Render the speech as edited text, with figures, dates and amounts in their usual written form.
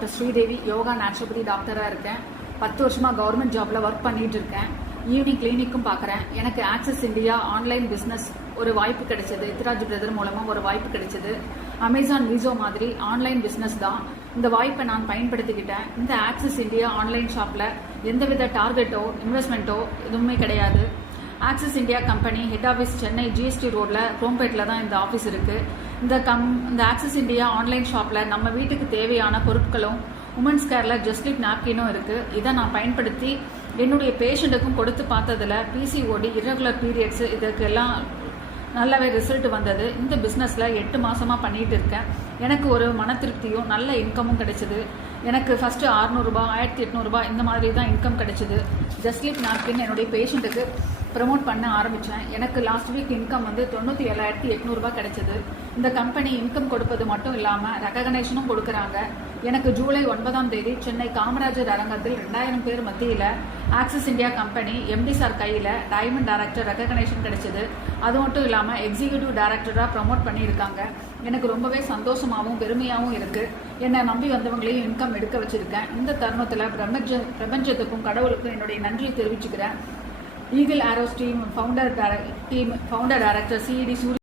Doctor Sridevi, yoga naturopathy டாக்டராக இருக்கேன். 10 வருஷமாக கவர்மெண்ட் ஜாபில் ஒர்க் பண்ணிட்டு இருக்கேன். ஈவினிங் கிளினிக்கும் பார்க்குறேன். எனக்கு ஆக்சஸ் இந்தியா ஆன்லைன் பிஸ்னஸ் ஒரு வாய்ப்பு கிடைச்சது. இத்ராஜ் பிரதர் மூலமாக ஒரு வாய்ப்பு கிடைச்சது. அமேசான் மீசோ மாதிரி ஆன்லைன் பிஸ்னஸ் தான். இந்த வாய்ப்பை நான் பயன்படுத்திக்கிட்டேன். இந்த ஆக்சஸ் இந்தியா ஆன்லைன் ஷாப்பில் எந்தவித டார்கெட்டோ இன்வெஸ்ட்மெண்ட்டோ எதுவுமே கிடையாது. Access India company head office Chennai GST ரோடில் குரோம்பேட்டில் தான் இந்த ஆஃபீஸ் இருக்குது. இந்த ஆக்சஸ் இந்தியா ஆன்லைன் ஷாப்பில் நம்ம வீட்டுக்கு தேவையான பொருட்களும் உமன்ஸ் கேரில் ஜஸ்ட்லிப் நாப்கினும் இருக்குது. இதை நான் பயன்படுத்தி என்னுடைய பேஷண்ட்டுக்கும் கொடுத்து பார்த்ததில் பிசிஓடி, இர்ரெகுலர் பீரியட்ஸு இதுக்கெல்லாம் நல்லாவே ரிசல்ட் வந்தது. இந்த பிஸ்னஸில் 8 மாதமாக பண்ணிகிட்டு இருக்கேன். எனக்கு ஒரு மன திருப்தியும் நல்ல இன்கமும் கிடைச்சிது. எனக்கு ஃபஸ்ட்டு 600 ரூபா, 1800 இந்த மாதிரி தான் இன்கம் கிடைச்சிது. ஜஸ்ட்லிப் நாப்கின் என்னுடைய பேஷண்ட்டுக்கு ப்ரமோட் பண்ண ஆரம்பித்தேன். எனக்கு லாஸ்ட் வீக் இன்கம் வந்து 97,800 கிடைச்சது. இந்த கம்பெனி இன்கம் கொடுப்பது மட்டும் இல்லாமல் ரெகக்னேஷனும் கொடுக்குறாங்க. எனக்கு ஜூலை 9ஆம் தேதி சென்னை காமராஜர் அரங்கத்தில் 2000 பேர் மத்தியில் access India company MD sir கையில் டைமண்ட் டைரக்டர் ரெகக்னேஷன் கிடைச்சது. அது மட்டும் இல்லாமல் எக்ஸிக்யூட்டிவ் டைரக்டராக ப்ரமோட் பண்ணியிருக்காங்க. எனக்கு ரொம்பவே சந்தோஷமாகவும் பெருமையாகவும் இருக்குது. என்னை நம்பி வந்தவங்களையும் இன்கம் எடுக்க வச்சுருக்கேன். இந்த தருணத்தில் பிரபஞ்சத்துக்கும் கடவுளுக்கும் என்னுடைய நன்றியை தெரிவிச்சுக்கிறேன். Eagle arrows team founder director CET